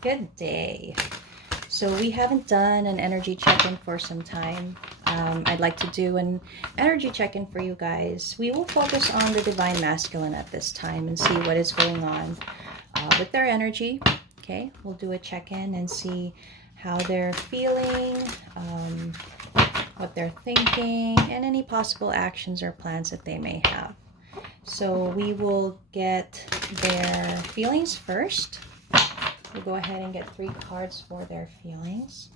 Good day. So we haven't done an energy check-in for some time. I'd like to do an energy check-in for you guys. We will focus on the Divine Masculine at this time and see what is going on with their energy. Okay, we'll do a check-in and see how they're feeling, what they're thinking, and any possible actions or plans that they may have. So we will get their feelings first. We'll go ahead and get 3 cards for their feelings.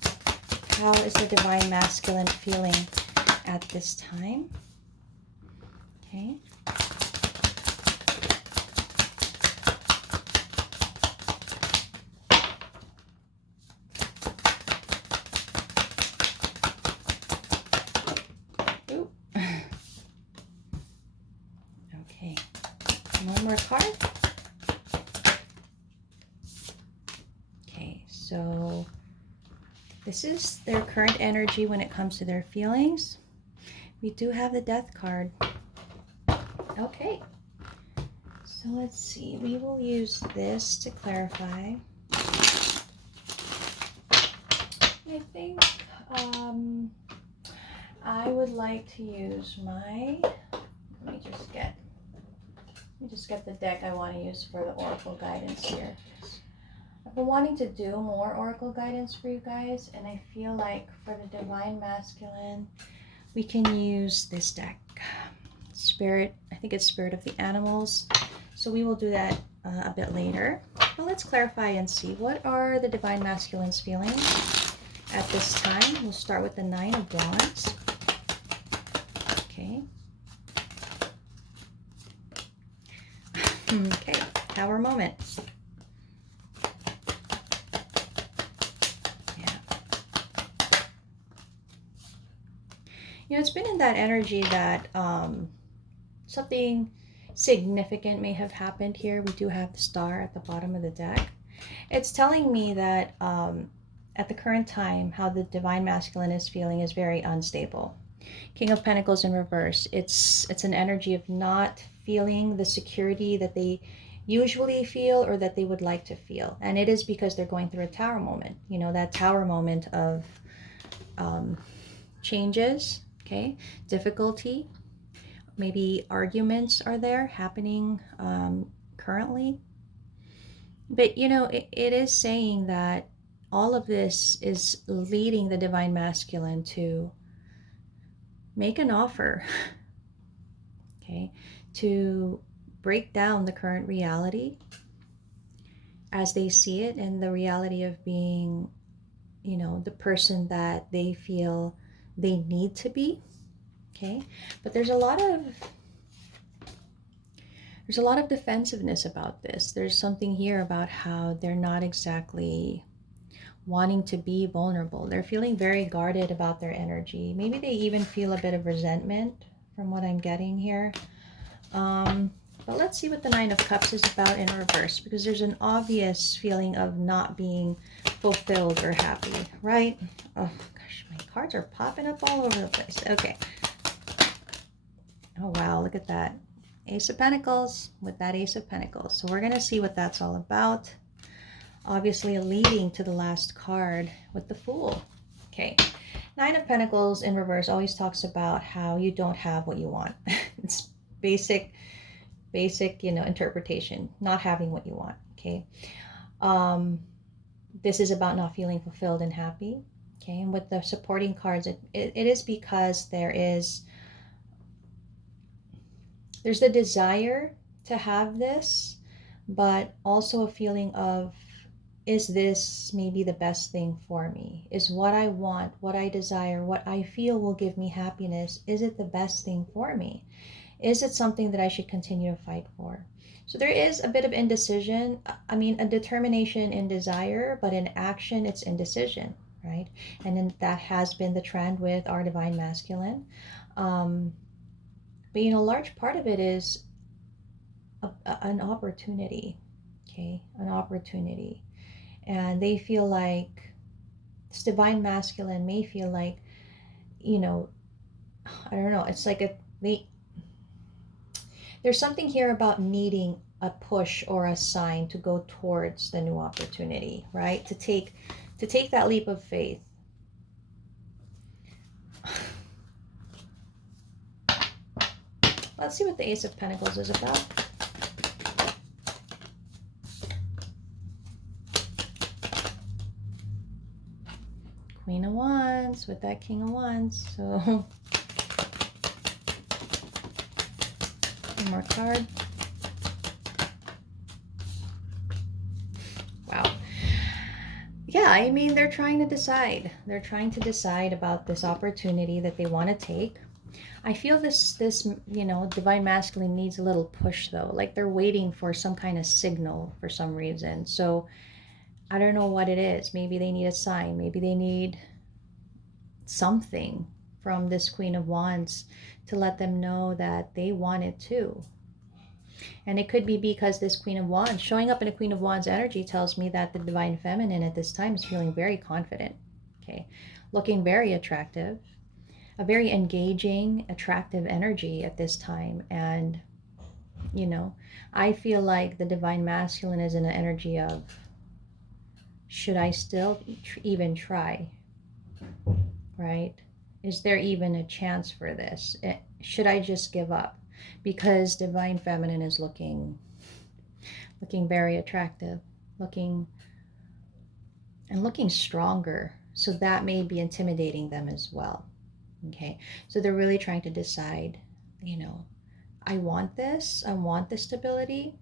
How is the Divine Masculine feeling at this time? Okay. Ooh. Okay. One more card. Okay, so this is their current energy when it comes to their feelings. We do have the Death card. Okay. So let's see. We will use this to clarify. I think I would like to use my, let me just get the deck I want to use for the Oracle guidance here. I've been wanting to do more Oracle guidance for you guys, and I feel like for the Divine Masculine, we can use this deck. Spirit, I think it's Spirit of the Animals. So we will do that a bit later. But let's clarify and see, what are the Divine Masculine's feelings at this time? We'll start with the 9 of Wands. Okay. Okay, Tower moment. Yeah. You know, it's been in that energy that something significant may have happened here. We do have the Star at the bottom of the deck. It's telling me that at the current time, how the Divine Masculine is feeling is very unstable. King of Pentacles in reverse. It's an energy of not feeling the security that they usually feel or that they would like to feel. And it is because they're going through a Tower moment. You know, that Tower moment of changes, okay, difficulty. Maybe arguments are there happening currently. But, you know, it is saying that all of this is leading the Divine Masculine to make an offer, okay, to break down the current reality as they see it, and the reality of being, you know, the person that they feel they need to be, okay? But there's a lot of defensiveness about this. There's something here about how they're not exactly wanting to be vulnerable. They're feeling very guarded about their energy. Maybe they even feel a bit of resentment from what I'm getting here. But let's see what the 9 of Cups is about in reverse, because there's an obvious feeling of not being fulfilled or happy, right? Oh gosh, my cards are popping up all over the place. Okay. Oh wow, look at that. Ace of Pentacles with that Ace of Pentacles. So we're going to see what that's all about. Obviously leading to the last card with the Fool. Okay. 9 of Pentacles in reverse always talks about how you don't have what you want. It's basic, you know, interpretation, not having what you want. Okay. This is about not feeling fulfilled and happy. Okay. And with the supporting cards, it is because there's the desire to have this, but also a feeling of, is this maybe the best thing for me? Is what I want, what I desire, what I feel will give me happiness, is it the best thing for me? Is it something that I should continue to fight for? So there is a bit of indecision. I mean, a determination in desire, but in action, it's indecision, right? And then that has been the trend with our Divine Masculine. But, you know, a large part of it is an opportunity, okay? An opportunity. And they feel like, this Divine Masculine may feel like, you know, I don't know, it's like there's something here about needing a push or a sign to go towards the new opportunity, right? To take that leap of faith. Let's see what the Ace of Pentacles is about. Queen of Wands with that King of Wands. So, one more card. Wow. Yeah, I mean, they're trying to decide. They're trying to decide about this opportunity that they want to take. I feel this, you know, Divine Masculine needs a little push, though. Like they're waiting for some kind of signal for some reason. So, I don't know what it is. Maybe they need a sign. Maybe they need something from this Queen of Wands to let them know that they want it too. And it could be because this Queen of Wands, showing up in a Queen of Wands energy, tells me that the Divine Feminine at this time is feeling very confident, okay? Looking very attractive, a very engaging, attractive energy at this time. And, you know, I feel like the Divine Masculine is in an energy of, should I still even try, right? Is there even a chance for this? Should I just give up? Because Divine Feminine is looking very attractive, looking stronger. So that may be intimidating them as well. Okay, so they're really trying to decide, you know, I want this stability,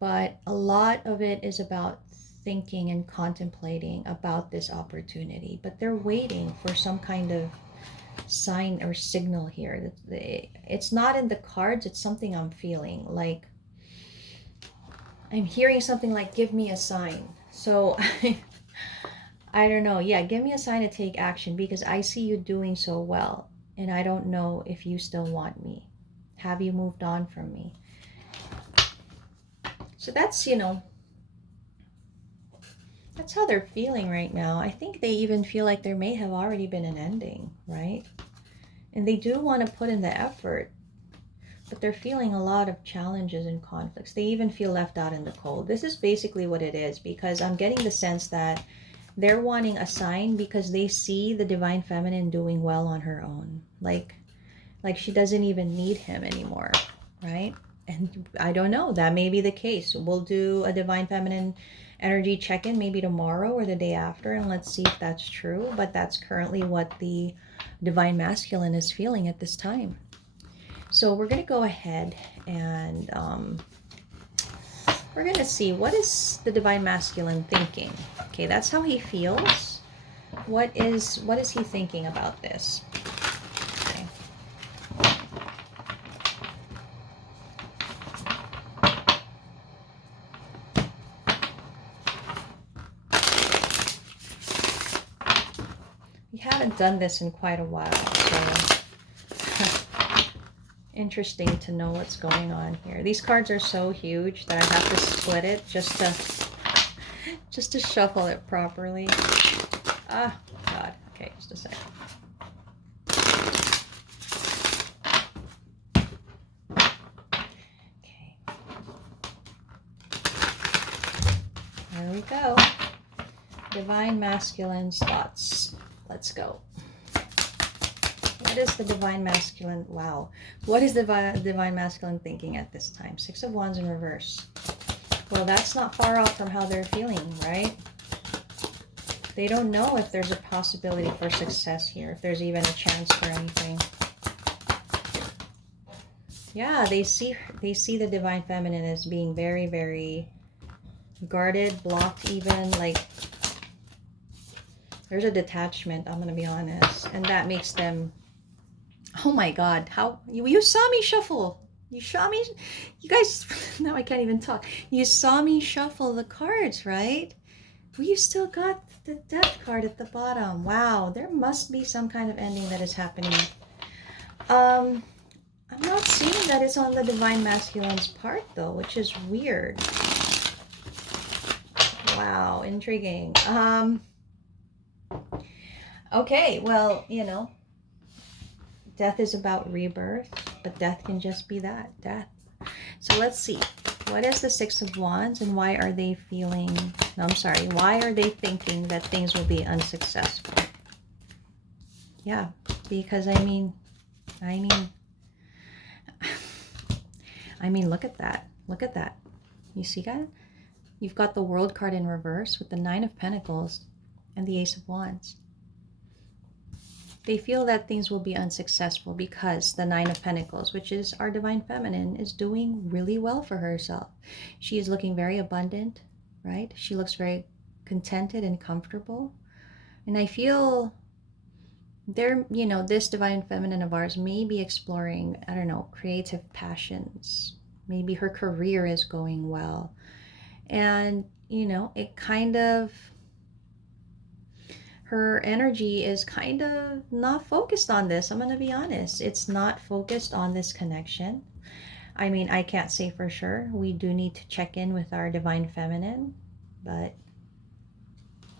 but a lot of it is about thinking and contemplating about this opportunity. But they're waiting for some kind of sign or signal here. It's not in the cards, it's something I'm feeling. Like I'm hearing something like, give me a sign. So I don't know. Yeah, give me a sign to take action, because I see you doing so well and I don't know if you still want me. Have you moved on from me? So that's, you know, that's how they're feeling right now. I think they even feel like there may have already been an ending, right? And they do want to put in the effort, but they're feeling a lot of challenges and conflicts. They even feel left out in the cold. This is basically what it is, because I'm getting the sense that they're wanting a sign because they see the Divine Feminine doing well on her own. Like she doesn't even need him anymore, right? And I don't know, that may be the case. We'll do a Divine Feminine energy check-in maybe tomorrow or the day after, and let's see if that's true. But that's currently what the Divine Masculine is feeling at this time. So we're going to go ahead and we're going to see, what is the Divine Masculine thinking? Okay, that's how he feels. What is he thinking about this? Okay. We haven't done this in quite a while, so interesting to know what's going on here. These cards are so huge that I have to split it just to shuffle it properly. Ah, God. Okay, just a second. Okay. There we go. Divine Masculine's thoughts. Let's go. What is the Divine Masculine? Wow. What is the Divine Masculine thinking at this time? Six of Wands in reverse. Well, that's not far off from how they're feeling, right? They don't know if there's a possibility for success here, if there's even a chance for anything. Yeah, they see the Divine Feminine as being very, very guarded, blocked even. Like, there's a detachment, I'm going to be honest. And that makes them... Oh my God, how... You saw me shuffle. You saw me... You guys... Now I can't even talk. You saw me shuffle the cards, right? Well, you still got the Death card at the bottom. Wow, there must be some kind of ending that is happening. I'm not seeing that it's on the Divine Masculine's part, though, which is weird. Wow, intriguing. Okay, well, you know, death is about rebirth, but death can just be that, death. So let's see. What is the Six of Wands, and why are they feeling, no, I'm sorry, why are they thinking that things will be unsuccessful? Yeah, because I mean, look at that. Look at that. You see that? You've got the World card in reverse with the Nine of Pentacles and the Ace of Wands. They feel that things will be unsuccessful because the Nine of Pentacles, which is our Divine Feminine, is doing really well for herself. She is looking very abundant, right? She looks very contented and comfortable. And I feel there, you know, this Divine Feminine of ours may be exploring, I don't know, creative passions. Maybe her career is going well. And, you know, it kind of, her energy is kind of not focused on this. I'm going to be honest. It's not focused on this connection. I mean, I can't say for sure. We do need to check in with our Divine Feminine. But,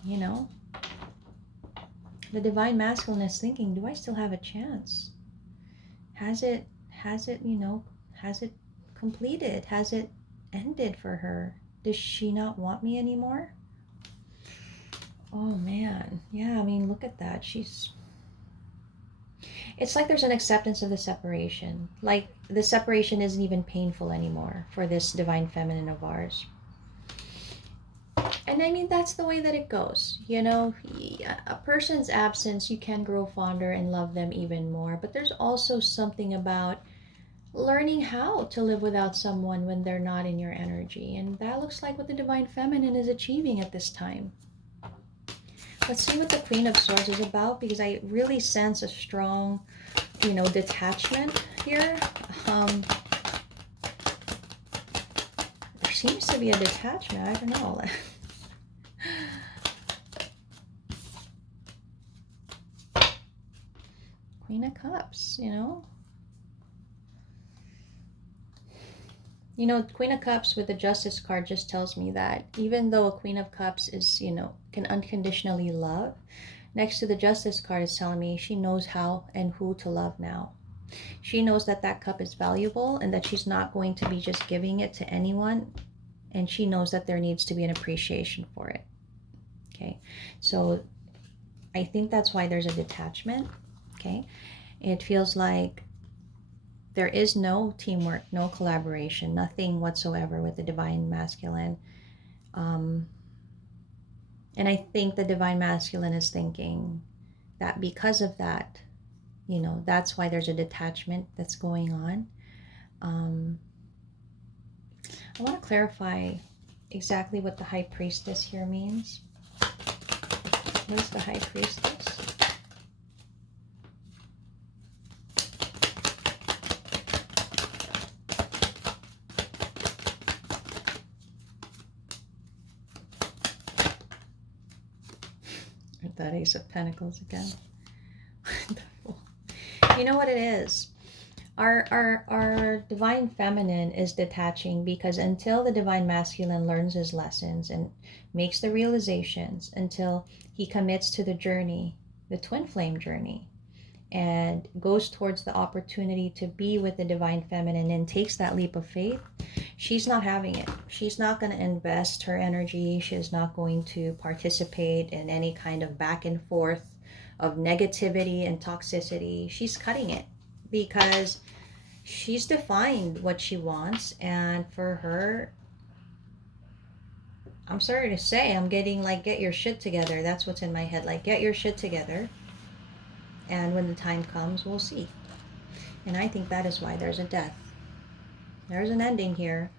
you know, the Divine Masculine is thinking, do I still have a chance? Has it, you know, has it completed? Has it ended for her? Does she not want me anymore? Oh man, yeah, I mean, look at that. It's like there's an acceptance of the separation. Like the separation isn't even painful anymore for this Divine Feminine of ours. And I mean, that's the way that it goes. You know, a person's absence, you can grow fonder and love them even more. But there's also something about learning how to live without someone when they're not in your energy. And that looks like what the Divine Feminine is achieving at this time. Let's see what the Queen of Swords is about, because I really sense a strong, you know, detachment here. There seems to be a detachment. I don't know. Queen of Cups, you know. You know, Queen of Cups with the Justice card just tells me that even though a Queen of Cups is, you know, can unconditionally love, next to the Justice card is telling me she knows how and who to love now. She knows that that cup is valuable and that she's not going to be just giving it to anyone. And she knows that there needs to be an appreciation for it. Okay, so I think that's why there's a detachment. Okay, it feels like there is no teamwork, no collaboration, nothing whatsoever with the Divine Masculine. And I think the Divine Masculine is thinking that because of that, you know, that's why there's a detachment that's going on. I want to clarify exactly what the High Priestess here means. What is the High Priestess? That Ace of Pentacles again. You know what it is? Our Divine Feminine is detaching because until the Divine Masculine learns his lessons and makes the realizations, until he commits to the journey, the Twin Flame journey, and goes towards the opportunity to be with the Divine Feminine and takes that leap of faith, she's not having it. She's not going to invest her energy. She's not going to participate in any kind of back and forth of negativity and toxicity. She's cutting it because she's defined what she wants. And for her, I'm sorry to say, I'm getting like, get your shit together. That's what's in my head. Like, get your shit together. And when the time comes, we'll see. And I think that is why there's a death. There's an ending here.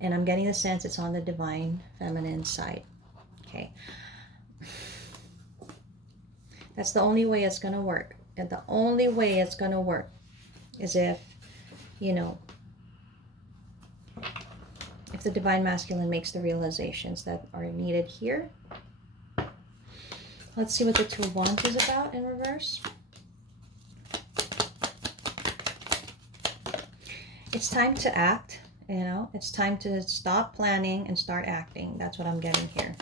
And I'm getting the sense it's on the Divine Feminine side. Okay. That's the only way it's going to work. And the only way it's going to work is if, you know, if the Divine Masculine makes the realizations that are needed here. Let's see what the Two of Wands is about in reverse. It's time to act, you know. It's time to stop planning and start acting. That's what I'm getting here.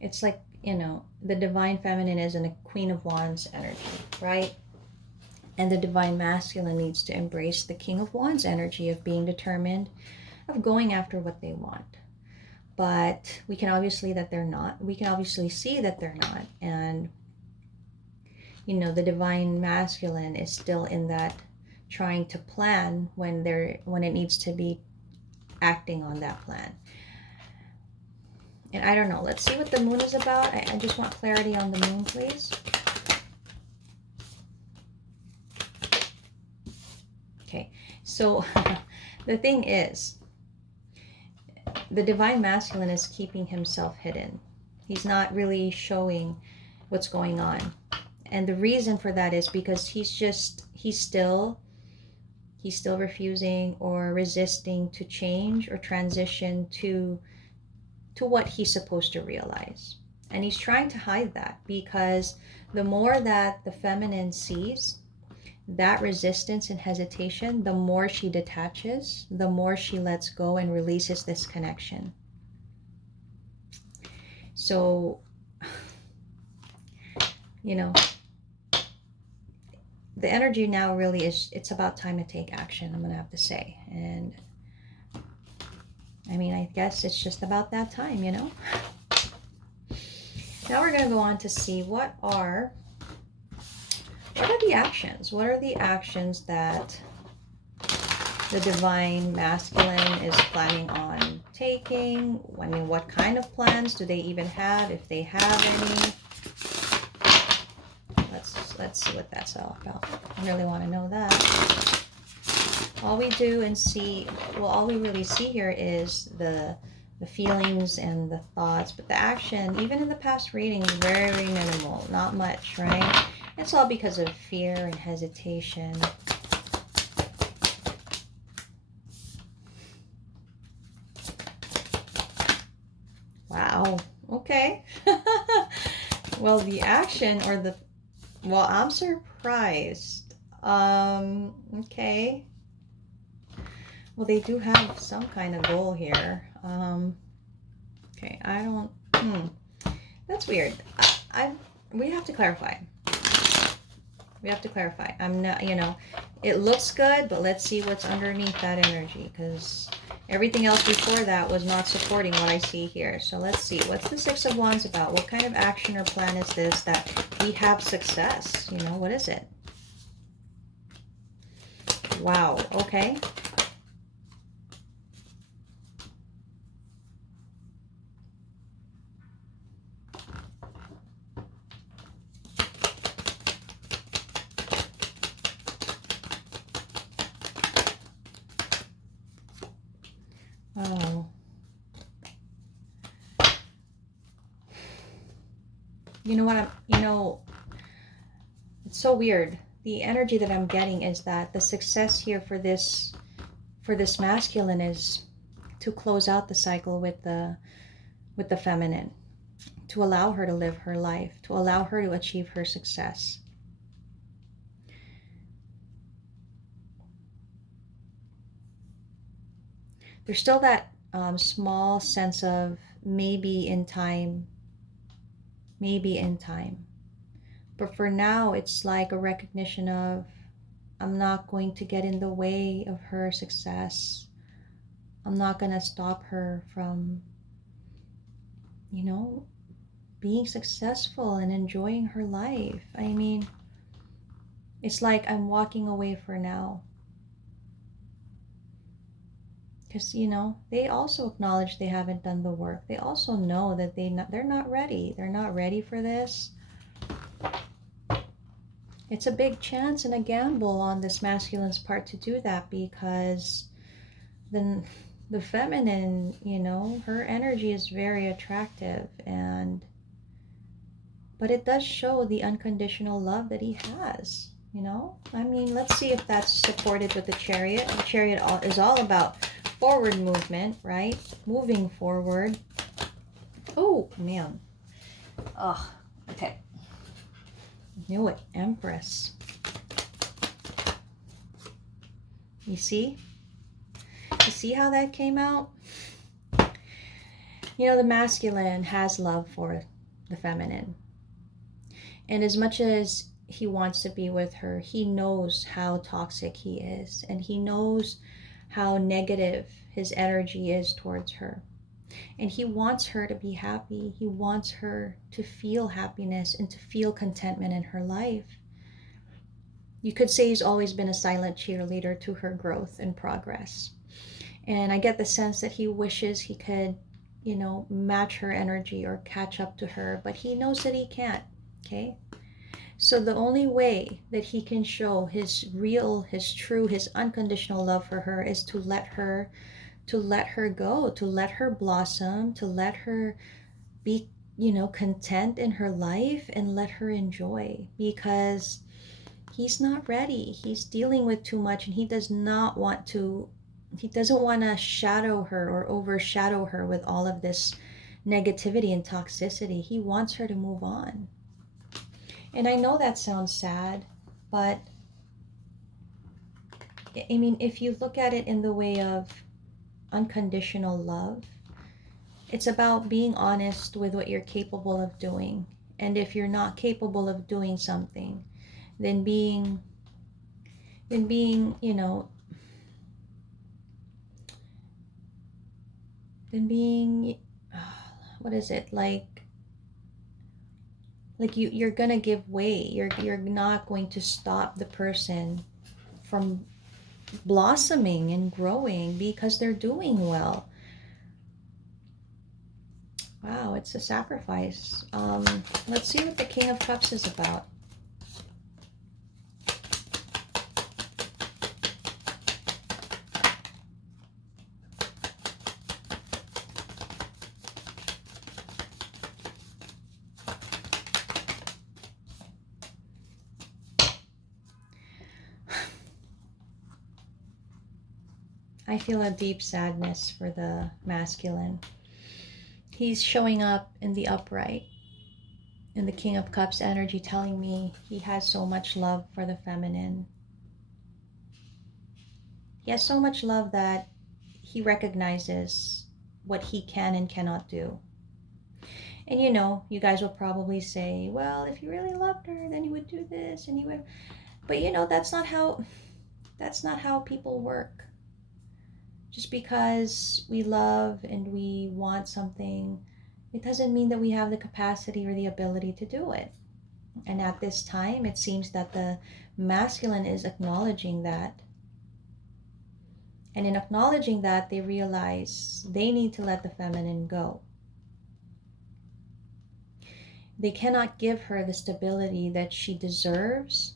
It's like, you know, the divine feminine is in a Queen of Wands energy, right? And the divine masculine needs to embrace the King of Wands energy of being determined, of going after what they want. But we can obviously that they're not. We can obviously see that they're not. And, you know, the divine masculine is still in that trying to plan when it needs to be acting on that plan. And I don't know. Let's see what the moon is about. I just want clarity on the moon, please. Okay. So the thing is, the divine masculine is keeping himself hidden. He's not really showing what's going on. And the reason for that is because he's still refusing or resisting to change or transition to what he's supposed to realize. And he's trying to hide that, because the more that the feminine sees that resistance and hesitation, the more she detaches, the more she lets go and releases this connection. So, you know, the energy now really is, it's about time to take action, I'm going to have to say. And I mean, I guess it's just about that time, you know? Now we're going to go on to see what are the actions? What are the actions that the divine masculine is planning on taking? I mean, what kind of plans do they even have, if they have any? Let's see what that's all about. I really want to know that. All we do and see, well, all we really see here is the feelings and the thoughts, but the action, even in the past reading, very minimal, not much, right? It's all because of fear and hesitation. Wow, okay. Well, the action or the, well, I'm surprised. Okay. Well, they do have some kind of goal here. Okay, I don't, that's weird. We have to clarify. We have to clarify. I'm not, you know, it looks good, but let's see what's underneath that energy, because everything else before that was not supporting what I see here. So let's see. What's the Six of Wands about? What kind of action or plan is this that we have success? You know, what is it? Wow. Okay. Oh. You know what? It's so weird. The energy that I'm getting is that the success here for this masculine is to close out the cycle with the feminine, to allow her to live her life, to allow her to achieve her success. There's still that small sense of maybe in time. But for now, it's like a recognition of, I'm not going to get in the way of her success. I'm not going to stop her from, you know, being successful and enjoying her life. I mean, it's like I'm walking away for now. Because, you know, they also acknowledge they haven't done the work. They also know that they're not ready. They're not ready for this. It's a big chance and a gamble on this masculine's part to do that, because then the feminine, you know, her energy is very attractive, but it does show the unconditional love that he has, you know? I mean, let's see if that's supported with the Chariot. The Chariot is all about forward movement, right? Moving forward. Oh, man. Oh, okay. Knew it. Empress. You see? You see how that came out? You know, the masculine has love for the feminine. And as much as he wants to be with her, he knows how toxic he is, and he knows how negative his energy is towards her. And he wants her to be happy. He wants her to feel happiness and to feel contentment in her life. You could say he's always been a silent cheerleader to her growth and progress. And I get the sense that he wishes he could, match her energy or catch up to her, but he knows that he can't. Okay? So the only way that he can show his real, his true, his unconditional love for her is to let her go, to let her blossom, to let her be, content in her life and let her enjoy, because he's not ready. He's dealing with too much, and he doesn't want to shadow her or overshadow her with all of this negativity and toxicity. He wants her to move on. And I know that sounds sad, but I mean, if you look at it in the way of unconditional love, it's about being honest with what you're capable of doing. And if you're not capable of doing something, then being, you know, then being, what is it? Like you're gonna give way. You're not going to stop the person from blossoming and growing because they're doing well. Wow, it's a sacrifice. Let's see what the King of Cups is about. I feel a deep sadness for the masculine. He's showing up in the upright, in the King of Cups energy, telling me he has so much love for the feminine. He has so much love that he recognizes what he can and cannot do. And you guys will probably say, well, if you really loved her, then you would do this and you would. But that's not how people work. Just because we love and we want something, it doesn't mean that we have the capacity or the ability to do it. And at this time, it seems that the masculine is acknowledging that. And in acknowledging that, they realize they need to let the feminine go. They cannot give her the stability that she deserves,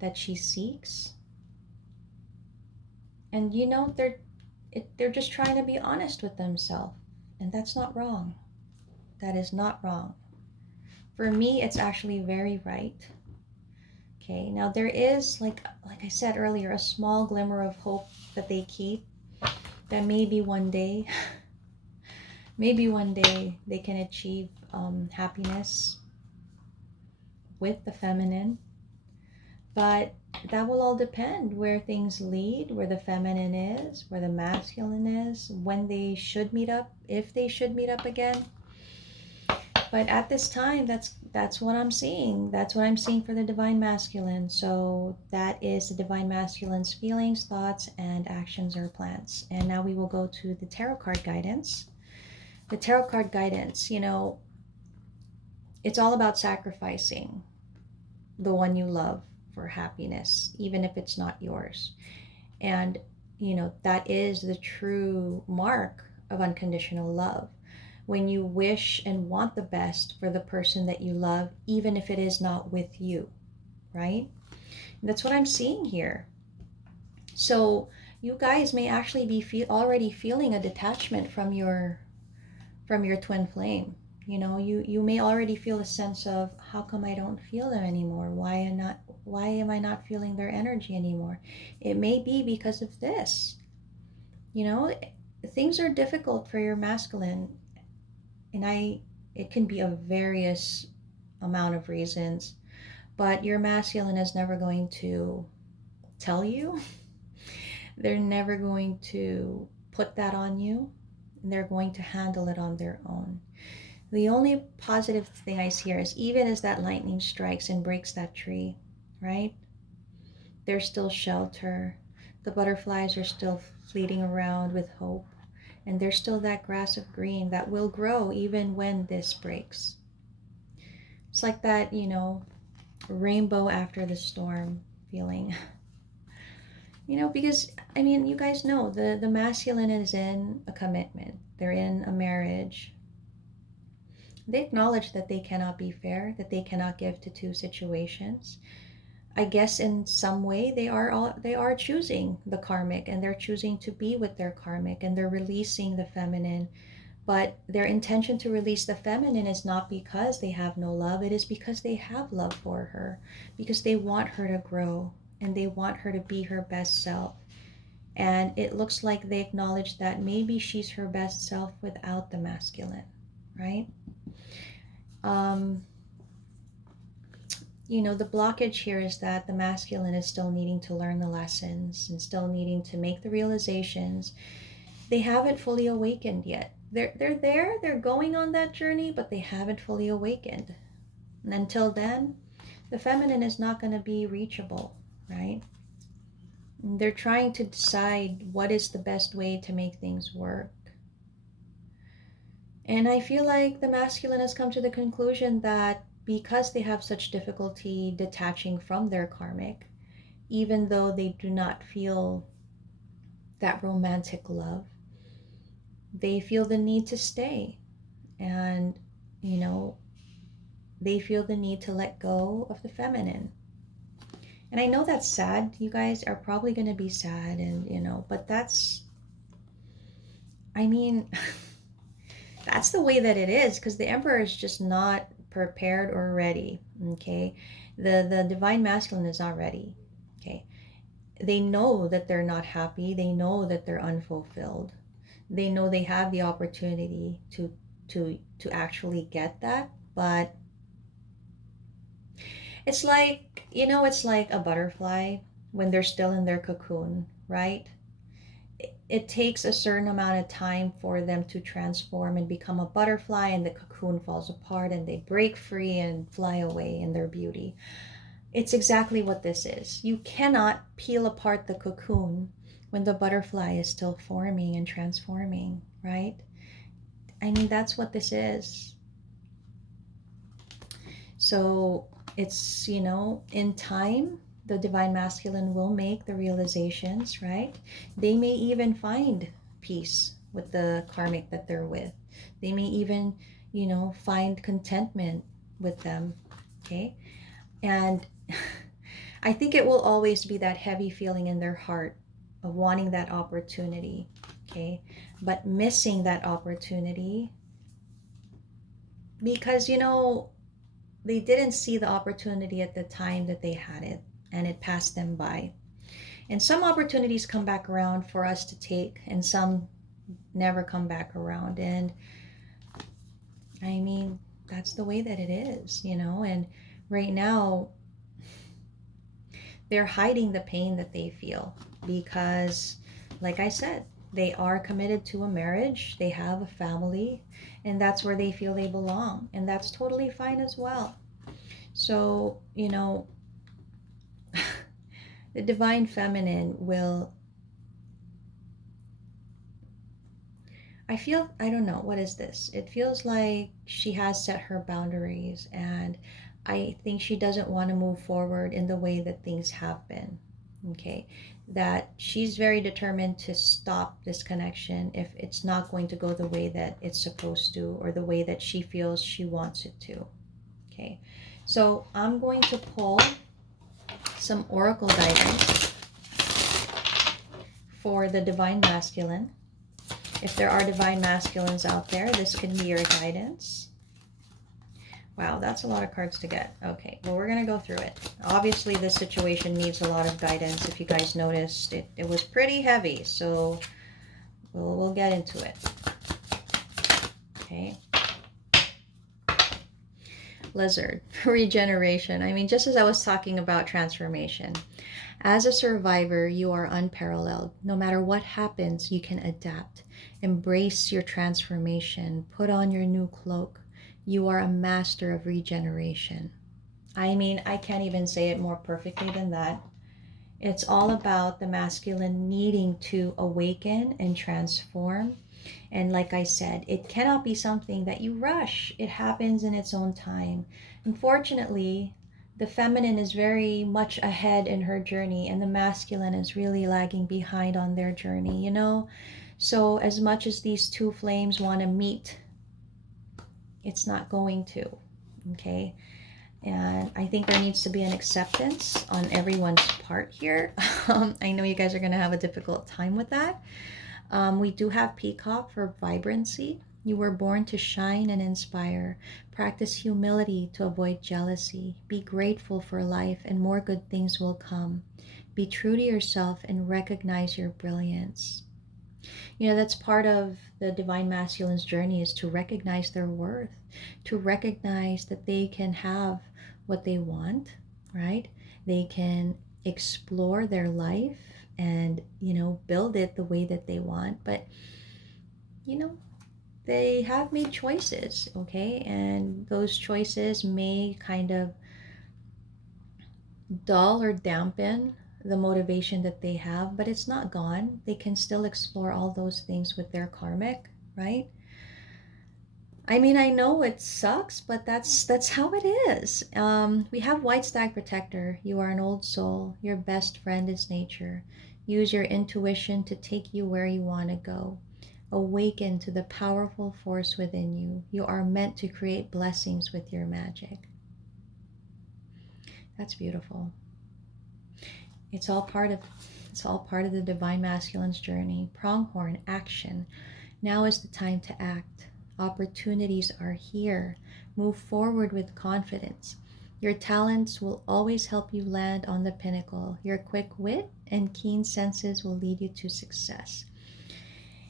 that she seeks. And they're just trying to be honest with themselves, and that's not wrong. That is not wrong. For me, it's actually very right. Okay, now there is, like I said earlier, a small glimmer of hope that they keep, that maybe one day they can achieve happiness with the feminine. But that will all depend where things lead, where the feminine is, where the masculine is, when they should meet up, if they should meet up again. But at this time, that's what I'm seeing. That's what I'm seeing for the divine masculine. So that is the divine masculine's feelings, thoughts, and actions or plans. And now we will go to the tarot card guidance. The tarot card guidance, it's all about sacrificing the one you love for happiness, even if it's not yours. And that is the true mark of unconditional love, when you wish and want the best for the person that you love, even if it is not with you, right? And that's what I'm seeing here. So you guys may actually be already feeling a detachment from your twin flame. You may already feel a sense of, how come I don't feel them anymore? Why am I not feeling their energy anymore? It may be because of this. Things are difficult for your masculine, and it can be a various amount of reasons, but your masculine is never going to tell you. They're never going to put that on you, and they're going to handle it on their own. The only positive thing I see here is even as that lightning strikes and breaks that tree, right? There's still shelter. The butterflies are still fleeting around with hope. And there's still that grass of green that will grow even when this breaks. It's like that, rainbow after the storm feeling. Because, I mean, you guys know the masculine is in a commitment, they're in a marriage. They acknowledge that they cannot be fair, that they cannot give to two situations. I guess in some way they are choosing the karmic, and they're choosing to be with their karmic, and they're releasing the feminine. But their intention to release the feminine is not because they have no love. It is because they have love for her, because they want her to grow and they want her to be her best self. And it looks like they acknowledge that maybe she's her best self without the masculine, right? Um, the blockage here is that the masculine is still needing to learn the lessons and still needing to make the realizations. They haven't fully awakened yet. They're going on that journey, but they haven't fully awakened. And until then, the feminine is not going to be reachable, right? And they're trying to decide what is the best way to make things work. And I feel like the masculine has come to the conclusion that because they have such difficulty detaching from their karmic, even though they do not feel that romantic love, they feel the need to stay. And, they feel the need to let go of the feminine. And I know that's sad. You guys are probably going to be sad, but I mean, that's the way that it is, because the emperor is just not prepared or ready. Okay, the divine masculine is not ready. Okay, they know that they're not happy. They know that they're unfulfilled. They know they have the opportunity to actually get that, but it's like a butterfly when they're still in their cocoon, right? It takes a certain amount of time for them to transform and become a butterfly, and the cocoon falls apart and they break free and fly away in their beauty. It's exactly what this is. You cannot peel apart the cocoon when the butterfly is still forming and transforming, right? I mean, that's what this is. So it's, in time, the divine masculine will make the realizations, right? They may even find peace with the karmic that they're with. They may even, find contentment with them, okay? And I think it will always be that heavy feeling in their heart of wanting that opportunity, okay? But missing that opportunity because, they didn't see the opportunity at the time that they had it, and it passed them by. And some opportunities come back around for us to take, and some never come back around. And I mean, that's the way that it is, and right now they're hiding the pain that they feel because, like I said, they are committed to a marriage, they have a family, and that's where they feel they belong, and that's totally fine as well. So, the divine feminine will, I don't know, what is this? It feels like she has set her boundaries, and I think she doesn't want to move forward in the way that things have been. Okay, that she's very determined to stop this connection if it's not going to go the way that it's supposed to, or the way that she feels she wants it to. Okay, so I'm going to pull some oracle guidance for the divine masculine. If there are divine masculines out there, this can be your guidance. Wow, that's a lot of cards to get. Okay, well, we're going to go through it. Obviously, this situation needs a lot of guidance. If you guys noticed, it was pretty heavy, so we'll get into it. Okay. Lizard, regeneration. I mean, just as I was talking about transformation. As a survivor, you are unparalleled. No matter what happens, you can adapt. Embrace your transformation. Put on your new cloak. You are a master of regeneration. I mean, I can't even say it more perfectly than that. It's all about the masculine needing to awaken and transform. And like I said, it cannot be something that you rush. It happens in its own time. Unfortunately, the feminine is very much ahead in her journey, and the masculine is really lagging behind on their journey, you know? So, as much as these two flames want to meet, it's not going to, okay? And I think there needs to be an acceptance on everyone's part here. I know you guys are going to have a difficult time with that. We do have Peacock for vibrancy. You were born to shine and inspire. Practice humility to avoid jealousy. Be grateful for life and more good things will come. Be true to yourself and recognize your brilliance. You know, that's part of the divine masculine's journey, is to recognize their worth, to recognize that they can have what they want, right? They can explore their life and, you know, build it the way that they want. But, you know, they have made choices, okay? And those choices may kind of dull or dampen the motivation that they have, but it's not gone. They can still explore all those things with their karmic, right? I mean, I know it sucks, but that's how it is. We have White Stag Protector. You are an old soul. Your best friend is nature. Use your intuition to take you where you want to go. Awaken to the powerful force within you. You are meant to create blessings with your magic. That's beautiful. It's all part of the divine masculine's journey. Pronghorn, action. Now is the time to act. Opportunities are here. Move forward with confidence. Your talents will always help you land on the pinnacle. Your quick wit and keen senses will lead you to success.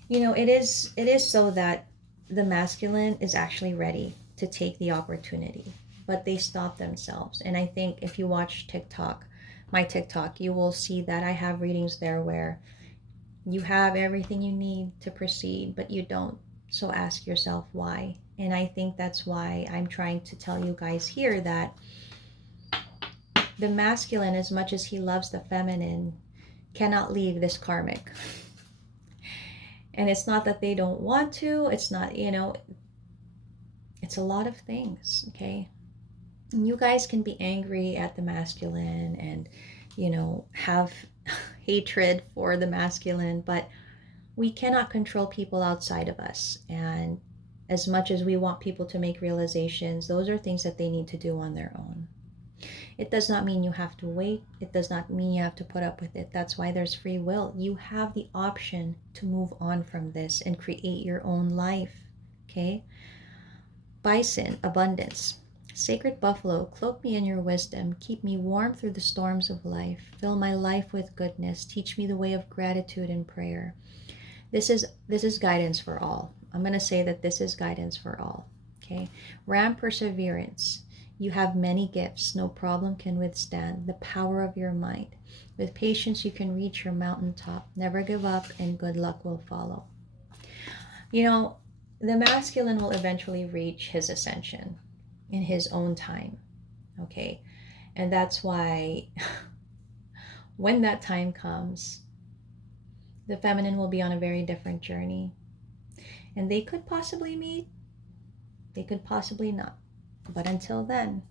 You know, it is so that the masculine is actually ready to take the opportunity, but they stop themselves. And I think if you watch TikTok, my TikTok, you will see that I have readings there where you have everything you need to proceed, but you don't. So ask yourself why. And I think that's why I'm trying to tell you guys here that the masculine, as much as he loves the feminine, cannot leave this karmic. And it's not that they don't want to, it's not, you know, it's a lot of things, okay? And you guys can be angry at the masculine and, you know, have hatred for the masculine, but we cannot control people outside of us. And as much as we want people to make realizations, those are things that they need to do on their own. It does not mean you have to wait. It does not mean you have to put up with it. That's why there's free will. You have the option to move on from this and create your own life, okay? Bison, abundance. Sacred buffalo, cloak me in your wisdom. Keep me warm through the storms of life. Fill my life with goodness. Teach me the way of gratitude and prayer. This is guidance for all. I'm going to say that this is guidance for all. Okay. Ram, perseverance. You have many gifts. No problem can withstand the power of your mind. With patience, you can reach your mountaintop. Never give up, and good luck will follow. You know, the masculine will eventually reach his ascension in his own time. Okay. And that's why when that time comes, the feminine will be on a very different journey. And they could possibly meet, they could possibly not. But until then,